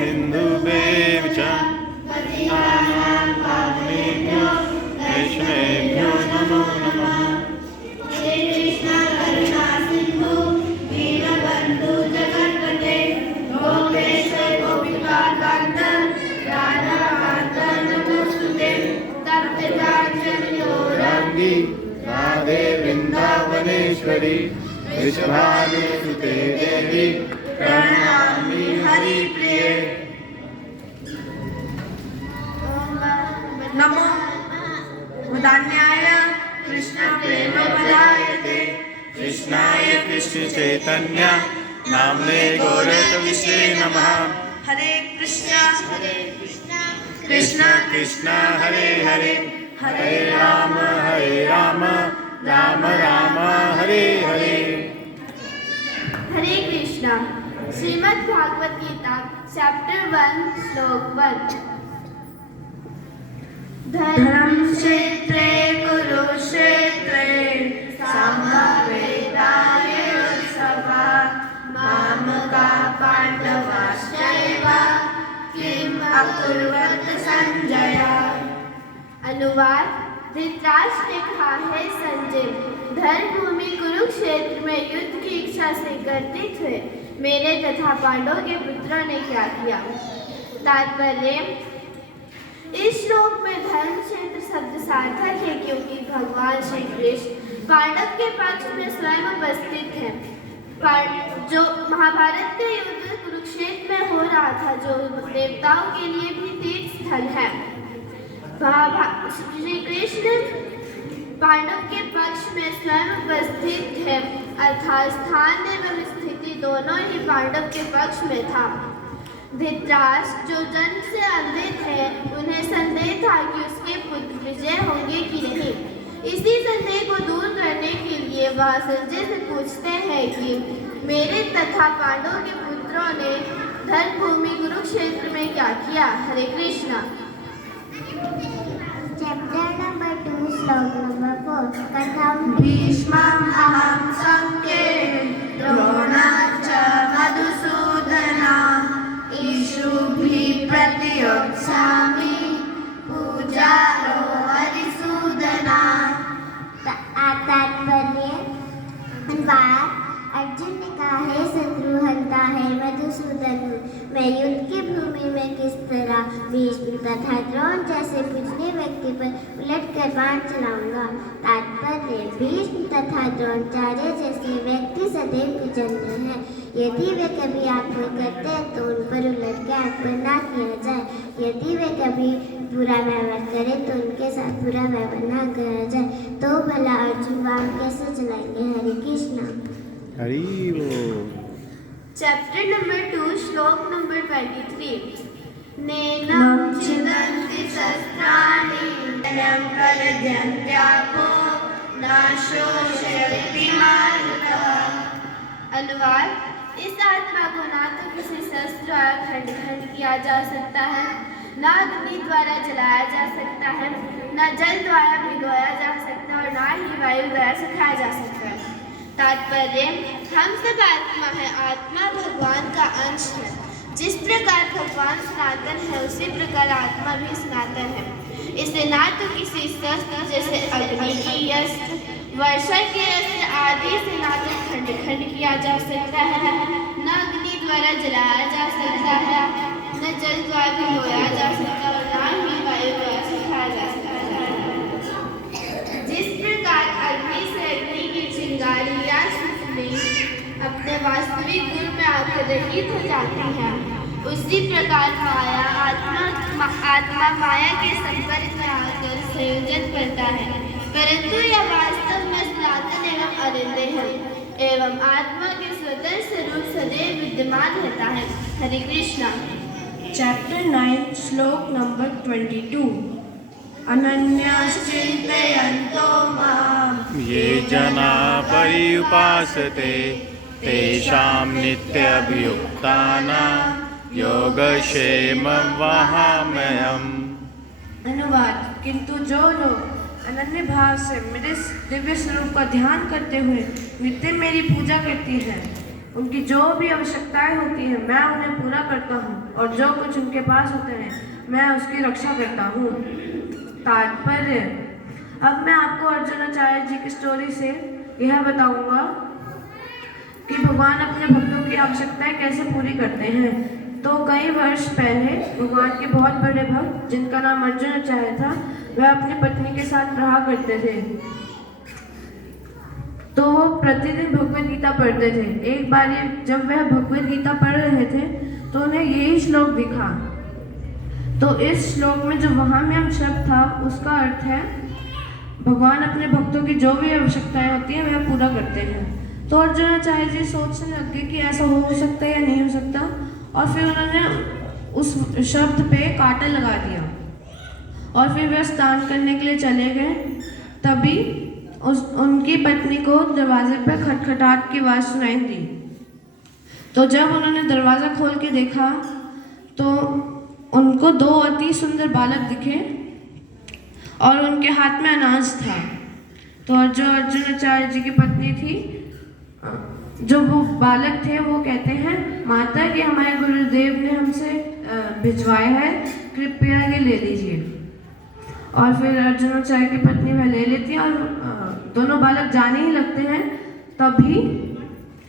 सिन्धुभ्येव च पतितानां पावनेभ्यो वैष्णवेभ्यो नमो नमः। हे कृष्ण करुणा सिन्धु दीनबन्धु जगत्पते गोपेश गोपिकाकान्त राधाकान्त नमोस्तुते। तप्तकाञ्चनगौराङ्गी राधे वृन्दावनेश्वरी वृषभानुसुते देवी प्रणमामि हरिप्रिये। नमो बुद्धाय कृष्ण प्रेमपदायते कृष्णाय कृष्ण चैतन्य नाम्ने गौरतविषे नमः। हरे कृष्ण कृष्ण कृष्ण हरे हरे हरे राम राम राम हरे हरे। हरे कृष्णा। श्रीमद् भागवत गीता चैप्टर 1 श्लोक 1। धर्म क्षेत्रे कुरुक्षेत्रे समवेतायुत्सवा मामका पाण्डवाश्चैव किम अकुर्वत संजय। अनुवाद। धृतराष्ट्र ने कहा, है संजय, धर्म भूमि कुरुक्षेत्र में युद्ध की इच्छा से गर्दित हुए मेरे तथा पांडवों के पुत्रों ने क्या किया। तात्पर्य। इस श्लोक में धर्म क्षेत्र शब्द सार्थक है क्योंकि भगवान श्री कृष्ण पांडव के पक्ष में स्वयं उपस्थित हैं। जो महाभारत का युद्ध कुरुक्षेत्र में हो रहा था, जो देवताओं के लिए भी तीर्थ स्थल है। श्री कृष्ण पांडव के पक्ष में स्वयं उपस्थित है, अर्थात स्थान एवं स्थिति दोनों ही पांडव के पक्ष में था। धृतराष्ट्र जो जन्म से अंधे थे, उन्हें संदेह था कि उसके पुत्र विजय होंगे कि नहीं। इसी संदेह को दूर करने के लिए वह संजय से पूछते हैं कि मेरे तथा पांडवों के पुत्रों ने धर्म भूमि कुरुक्षेत्र में क्या किया। हरे Krishna. Chapter number 2, Slok number 4. Katham भीष्मम् अहं संख्ये द्रोणाच्च मधुसूदना ईशुभिः प्रतियोत्स्यामि पूजारो हरिसूदना। तात्पर्य। अनुवाद। अर्जुन ने कहा, है शत्रुहंता है मधुसूदन, मैं युद्ध की भूमि में किस तरह भीष्म तथा द्रोण जैसे पूजनीय व्यक्ति पर उलटकर बाण चलाऊंगा। तात्पर्य। भीष्म तथा द्रोणाचार्य जैसे व्यक्ति सदैव पूजनीय हैं। यदि वे कभी आक्रमण करते हैं तो उन पर उलटकर आक्रमण न किया जाए। यदि वे कभी बुरा व्यवहार करें तो उनके साथ बुरा व्यवहार न किया जाए। तो भला अर्जुन बाण कैसे चलाएंगे। हरे कृष्णा। हरि बोल। चैप्टर नंबर 2 श्लोक नंबर 23। नैनं छिदन्ति शस्त्राणि नैनं कलयन्त्यापो नाशोषयति मारुतः। अनुवाद। इस आत्मा को ना तो किसी शस्त्र द्वारा खंड किया जा सकता है, न अग्नि द्वारा जलाया जा सकता है, न जल द्वारा भिगोया जा सकता और न ही वायु द्वारा सुखाया जा सकता है। तात्पर्य। हम सब आत्मा है, आत्मा भगवान का अंश है। जिस प्रकार भगवान सनातन है उसी प्रकार आत्मा भी सनातन है। इसे ना तो किसी शस्त्र जैसे अग्नि की अस्त्र, वर्षा के अस्त्र आदि से ना तो खंड खंड किया जा सकता है, न अग्नि द्वारा जलाया जा सकता है, न जल द्वारा भिगोया जा सकता और न ही वायु द्वारा सुखाया जा सकता है। जिस प्रकार अग्नि से अग्नि की चिंगारी या सुखनी अपने वास्तविक गुण में आकर रहित हो जाती है, उसी प्रकार माया आत्मा माया के संपर्क में आकर संयोजन करता है, परंतु यह वास्तव में सनातन एवं अरिंदे है एवं आत्मा के स्वतंत्र स्वरूप सदैव विद्यमान रहता है। हरे कृष्णा। Chapter 9, Slok number 22. अनन्याश्चिन्तयन्तो माम् ये जना पर्युपासते तेषां नित्यभियुक्तानां योगक्षेमं वहाम्यहम्। अनुवाद। किंतु जो लोग अनन्य भाव से मेरे दिव्य स्वरूप का ध्यान करते हुए नित्य मेरी पूजा करती हैं, उनकी जो भी आवश्यकताएं होती हैं मैं उन्हें पूरा करता हूँ और जो कुछ उनके पास होते हैं मैं उसकी रक्षा करता हूँ। तात्पर्य। अब मैं आपको अर्जुनाचार्य जी की स्टोरी से यह बताऊंगा कि भगवान अपने भक्तों की आवश्यकताएं कैसे पूरी करते हैं। तो कई वर्ष पहले भगवान के बहुत बड़े भक्त जिनका नाम अर्जुनाचार्य था, वह अपनी पत्नी के साथ रहा करते थे। तो वो प्रतिदिन भगवद गीता पढ़ते थे। एक बार जब वह भगवद गीता पढ़ रहे थे तो उन्हें यही श्लोक दिखा। तो इस श्लोक में जो वहाम्यहम् शब्द था उसका अर्थ है भगवान अपने भक्तों की जो भी आवश्यकताएं होती हैं वह पूरा करते हैं। तो अर्जुनाचार्य जी सोचने लग गए कि ऐसा हो सकता है या नहीं हो सकता, और फिर उन्होंने उस शब्द पे कांटा लगा दिया और फिर वह स्नान करने के लिए चले गए। तभी उनकी पत्नी को दरवाजे पर खटखटाहट की आवाज़ सुनाई दी। तो जब उन्होंने दरवाज़ा खोल के देखा तो उनको दो अति सुंदर बालक दिखे और उनके हाथ में अनाज था। तो जो अर्जुनाचार्य जी की पत्नी थी, जो वो बालक थे, वो कहते हैं माता कि हमारे गुरुदेव ने हमसे भिजवाया है, कृपया ये ले लीजिए। और फिर अर्जुनाचार्य की पत्नी वह ले लेती है और दोनों बालक जाने ही लगते हैं। तभी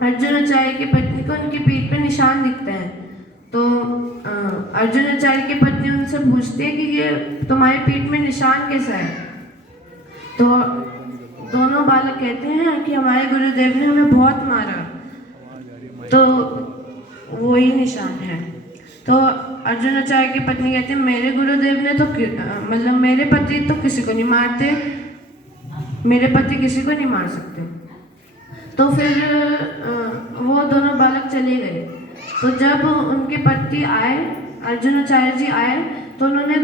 अर्जुनाचार्य की पत्नी को उनकी पीठ पे निशान दिखते हैं। तो अर्जुनाचार्य की पत्नी उनसे पूछती है कि ये तुम्हारी पीठ में निशान कैसा है। तो दोनों बालक कहते हैं कि हमारे गुरुदेव ने हमें बहुत मारा, तो वही निशान है। तो अर्जुनाचार्य की पत्नी कहती है मेरे गुरुदेव ने तो मतलब मेरे पति तो किसी को नहीं मारते, मेरे पति किसी को नहीं मार सकते। तो फिर वो दोनों बालक चले गए। तो जब उनके पति आए, अर्जुनाचार्य जी आए, तो उन्होंने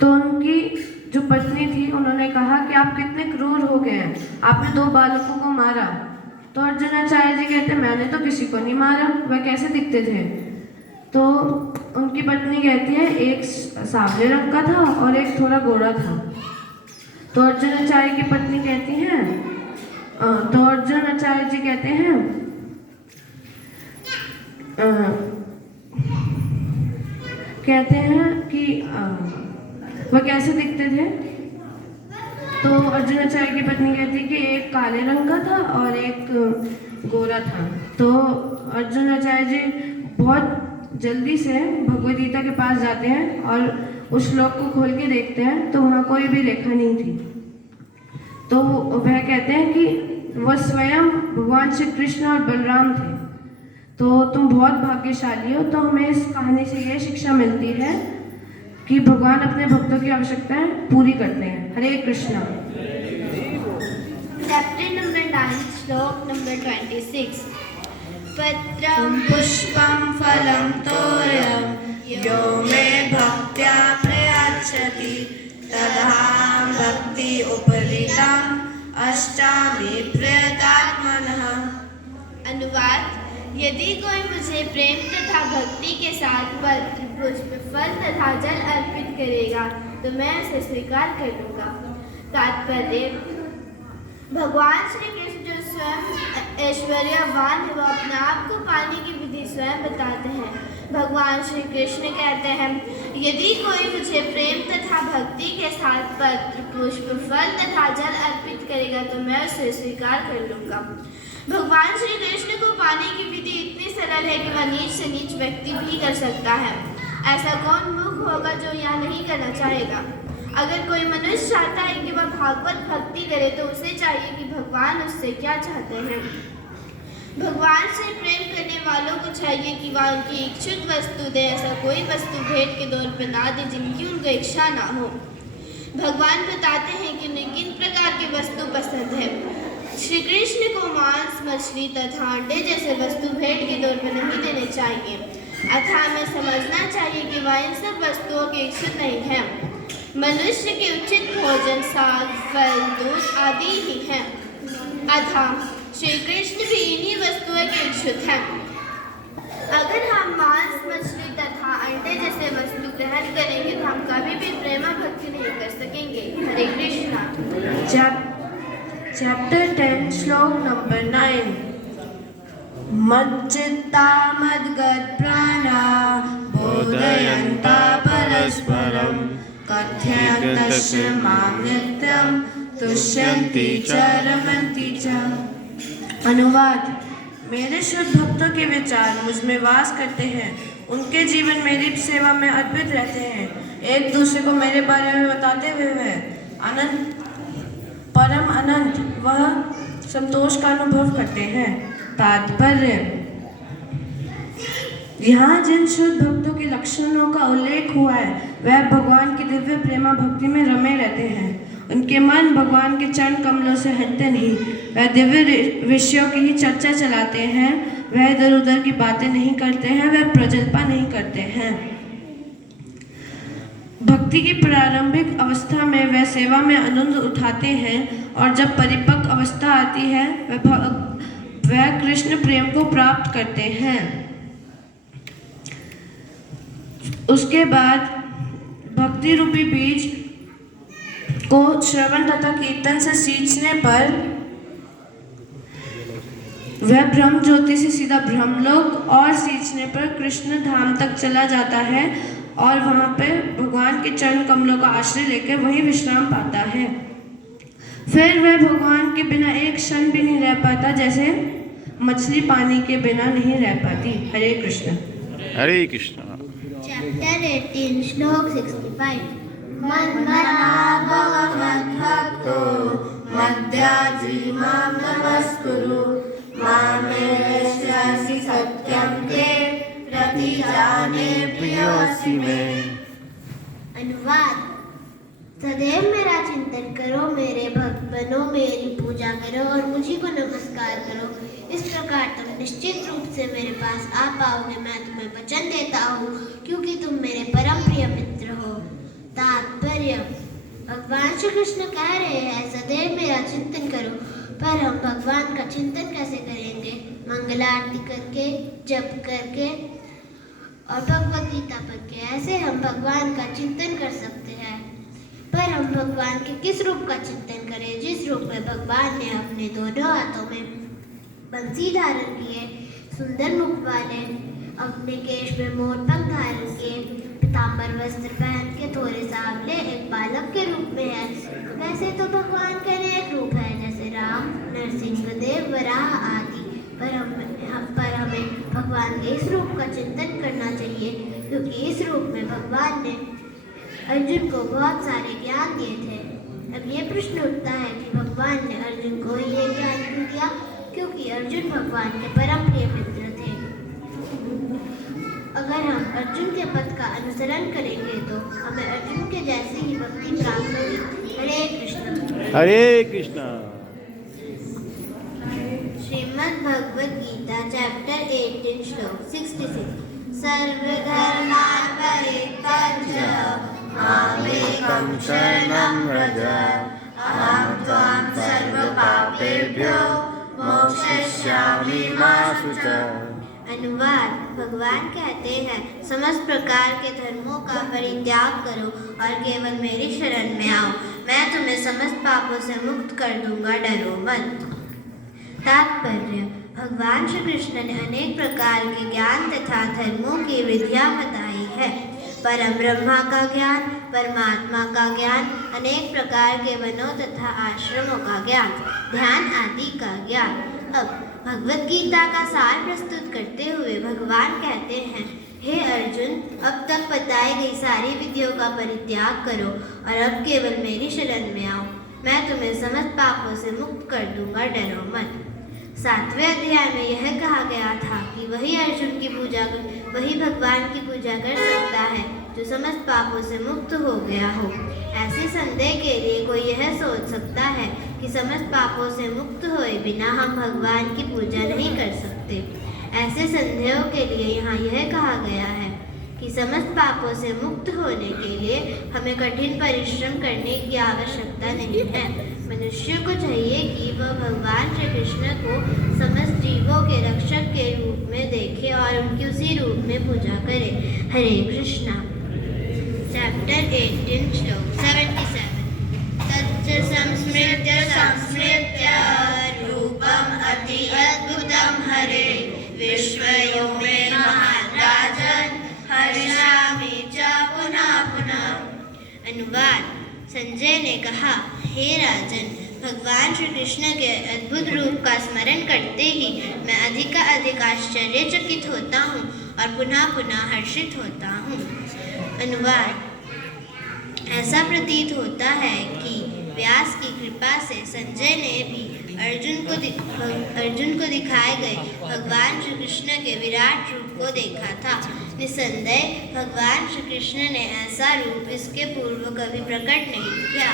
तो उनकी जो पत्नी थी उन्होंने कहा कि आप कितने क्रूर हो गए हैं, आपने दो बालकों को मारा। तो अर्जुनाचार्य जी कहते मैंने तो किसी को नहीं मारा, वह कैसे दिखते थे। तो उनकी पत्नी कहती है एक सांवले रंग का था और एक थोड़ा गोरा था। तो अर्जुनाचार्य की पत्नी कहती हैं तो अर्जुनाचार्य जी कहते हैं कि वह कैसे दिखते थे। तो अर्जुनाचार्य की पत्नी कहती है कि एक काले रंग का था और एक गोरा था। तो अर्जुनाचार्य जी बहुत जल्दी से भगवद गीता के पास जाते हैं और उस श्लोक को खोल के देखते हैं तो वहाँ कोई भी रेखा नहीं थी। तो वह कहते हैं कि वह स्वयं भगवान श्री कृष्ण और बलराम थे। तो तुम बहुत भाग्यशाली हो। तो हमें इस कहानी से यह शिक्षा मिलती है कि भगवान अपने भक्तों की आवश्यकताएं पूरी करते हैं। हरे Krishna. Chapter number 9, Slok number 26. Patram पुष्पं फलं तोयं यो मे भक्त्या प्रयच्छति तदहं भक्ति उपरीतम् अष्टामि प्रयतात्मनः। अनुवाद। यदि कोई मुझे प्रेम तथा भक्ति के साथ पत्र, पुष्प, फल तथा जल अर्पित करेगा तो मैं उसे स्वीकार कर लूँगा। तात्पर्य। भगवान श्री कृष्ण जो स्वयं ऐश्वर्यवान है, वो अपने आप को पाने की विधि स्वयं बताते हैं। भगवान श्री कृष्ण कहते हैं, यदि कोई मुझे प्रेम तथा भक्ति के साथ पत्र, पुष्प, फल तथा जल अर्पित करेगा तो मैं उसे स्वीकार कर लूंगा। भगवान श्री कृष्ण को पाने की विधि इतनी सरल है कि वह नीच से नीच व्यक्ति भी कर सकता है। ऐसा कौन मूर्ख होगा जो यह नहीं करना चाहेगा? अगर कोई मनुष्य चाहता है कि वह भागवत भक्ति करे तो उसे चाहिए कि भगवान उससे क्या चाहते हैं। भगवान से प्रेम करने वालों को चाहिए कि वह उनकी इच्छित वस्तु दे, ऐसा कोई वस्तु भेंट के तौर पर ना दे जिनकी उनको इच्छा ना हो। भगवान बताते हैं कि उन्हें किन प्रकार की वस्तु पसंद है। श्री कृष्ण को मांस, मछली तथा अंडे जैसे वस्तु भेंट के तौर पर नहीं देने चाहिए, अतः हमें समझना चाहिए कि वह इन सब वस्तुओं के इच्छुक नहीं है। मनुष्य के उचित भोजन साग, फल, दूध आदि ही हैं, अतः श्री कृष्ण भी इन्हीं वस्तुओं के इच्छुक हैं। अगर हम मांस, मछली तथा अंडे जैसे वस्तु ग्रहण करेंगे तो हम कभी भी प्रेम भक्ति नहीं कर सकेंगे। हरे कृष्णा। चैप्टर 10 श्लोक नंबर 9। मच्चित्ता मद्गत प्राणा बोधयन्ता परस्परं कथयन्तश्च मां नित्यं तुष्यन्ति च रमन्ति च। अनुवाद: मेरे शुद्ध भक्तों के विचार मुझ में वास करते हैं, उनके जीवन मेरी सेवा में अर्पित रहते हैं, एक दूसरे को मेरे बारे में बताते हुए वे अनंत परम अनंत वह संतोष का अनुभव करते हैं। तात्पर्य: यहाँ जिन शुद्ध भक्तों के लक्षणों का उल्लेख हुआ है वह भगवान की दिव्य प्रेमा भक्ति में रमे रहते हैं। उनके मन भगवान के चरण कमलों से हटते नहीं, वह दिव्य विषयों की ही चर्चा चलाते हैं, वह इधर उधर की बातें नहीं करते हैं, वह प्रजल्पा नहीं करते हैं। भक्ति की प्रारंभिक अवस्था में वह सेवा में आनंद उठाते हैं और जब परिपक्व अवस्था आती है वह कृष्ण प्रेम को प्राप्त करते हैं। उसके बाद भक्ति रूपी बीज को श्रवण तथा कीर्तन से सींचने पर वह ब्रह्म ज्योति से सीधा ब्रह्मलोक और सींचने पर कृष्ण धाम तक चला जाता है और वहाँ पे भगवान के चरण कमलों का आश्रय लेकर वहीं विश्राम पाता है। फिर वह भगवान के बिना एक क्षण भी नहीं रह पाता, जैसे मछली पानी के बिना नहीं रह पाती। हरे कृष्ण। हरे कृष्ण। चैप्टर 18 श्लोक 65। मन्मना भव मद्भक्तो मद्याजी मां नमस्कुरु मामेष्यासि सत्यं ते प्रतिजाने प्रियोऽसि मे। अनुवाद: सदैव मेरा चिंतन करो, मेरे भक्त बनो, मेरी पूजा करो और मुझी को नमस्कार करो। इस प्रकार तुम निश्चित रूप से मेरे पास आ पाओगे। मैं तुम्हें वचन देता हूँ क्योंकि तुम मेरे परम प्रिय मित्र हो। तात्पर्य: भगवान श्री कृष्ण कह रहे हैं सदैव मेरा चिंतन करो, पर हम भगवान का चिंतन कैसे करेंगे? मंगलारती करके, जप करके और भगवद गीता पढ़ के। ऐसे हम भगवान का चिंतन कर सकते हैं, पर हम भगवान के किस रूप का चिंतन करें? जिस रूप में भगवान ने अपने दोनों हाथों में बंसी धारण किए, सुंदर मुख वाले, अपने केश में मोर पंख धारण किए, पीतांबर वस्त्र पहन के थोड़े सांवले एक बालक के रूप में है। वैसे तो भगवान के अनेक रूप है, जैसे राम, नरसिंहदेव, वराह आदि, पर हमें भगवान के इस रूप का चिंतन करना चाहिए, क्योंकि इस रूप में भगवान ने अर्जुन को बहुत सारे ज्ञान दिए थे। अब ये प्रश्न उठता है कि भगवान ने अर्जुन को ये ज्ञान क्यों दिया? क्योंकि अर्जुन भगवान के परम प्रिय मित्र थे। अगर हम अर्जुन के पथ का अनुसरण करेंगे तो हमें अर्जुन के जैसी ही भक्ति प्राप्त होगी। हरे कृष्ण। हरे कृष्ण। श्रीमद् भगवद गीता चैप्टर 18 श्लोक 66। सर्वधर्मान् परित्यज्य मामेकं शरणं व्रज अहं त्वां सर्वपापेभ्यो मोक्षयिष्यामि मा शुचः। अनुवाद: भगवान कहते हैं समस्त प्रकार के धर्मों का परित्याग करो और केवल मेरी शरण में आओ, मैं तुम्हें समस्त पापों से मुक्त कर दूंगा, डरो मत। तात्पर्य: भगवान श्री कृष्ण ने अनेक प्रकार के ज्ञान तथा धर्मों की विधियां बताई है। परम ब्रह्मा का ज्ञान, परमात्मा का ज्ञान, अनेक प्रकार के वनों तथा आश्रमों का ज्ञान, ध्यान आदि का ज्ञान। अब भगवद गीता का सार प्रस्तुत करते हुए भगवान कहते हैं, हे अर्जुन, अब तक बताई गई सारी विधियों का परित्याग करो और अब केवल मेरी शरण में आओ। मैं तुम्हें समस्त पापों से मुक्त कर दूंगा, डरो मत। 7वें अध्याय में यह कहा गया था कि वही अर्जुन की पूजा वही भगवान की पूजा कर सकता है जो समस्त पापों से मुक्त हो गया हो। ऐसे संदेह के लिए कोई यह सोच सकता है कि समस्त पापों से मुक्त हुए बिना हम भगवान की पूजा नहीं कर सकते। ऐसे संदेहों के लिए यहाँ यह कहा गया है कि समस्त पापों से मुक्त होने के लिए हमें कठिन परिश्रम करने की आवश्यकता नहीं है। मनुष्य को चाहिए कि वह भगवान श्री कृष्ण को समस्त जीवों के रक्षक के रूप में देखे और उनकी उसी रूप में पूजा करे। हरे कृष्णा। चैप्टर 18 श्लोक 77। तच्च संस्मृत्य संस्मृत्य रूपम अति अद्भुतम हरे विश्वयो मे महान राजन हर्षामि च पुनः पुनः। अनुवाद: संजय ने कहा, हे राजन, भगवान श्री कृष्ण के अद्भुत रूप का स्मरण करते ही मैं अधिक आश्चर्यचकित होता हूँ और पुनः पुनः हर्षित होता हूँ। अनुवाद: ऐसा प्रतीत होता है कि व्यास की कृपा से संजय ने भी अर्जुन को दिखाए गए भगवान श्री कृष्ण के विराट रूप को देखा था। निसंदेह भगवान श्री कृष्ण ने ऐसा रूप इसके पूर्व कभी प्रकट नहीं किया।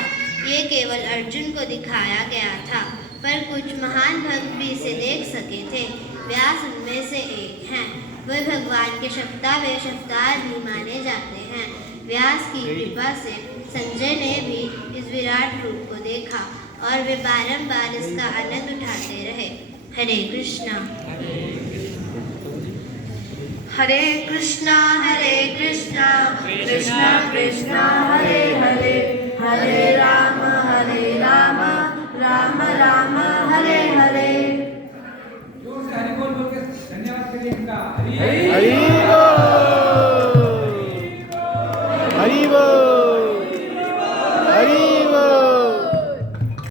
ये केवल अर्जुन को दिखाया गया था, पर कुछ महान भक्त भी इसे देख सके थे। व्यास उनमें से एक हैं। वे भगवान के शब्दावेश अवतार भी माने जाते हैं। व्यास की कृपा से संजय ने भी इस विराट रूप को देखा और वे बारंबार इसका आनंद उठाते रहे। हरे कृष्णा। हरे कृष्णा कृष्णा कृष्णा हरे हरे, हरे राम राम राम हरे हरे। जोर से हरि बोल के धन्यवाद करिए इनका। हरि बोल।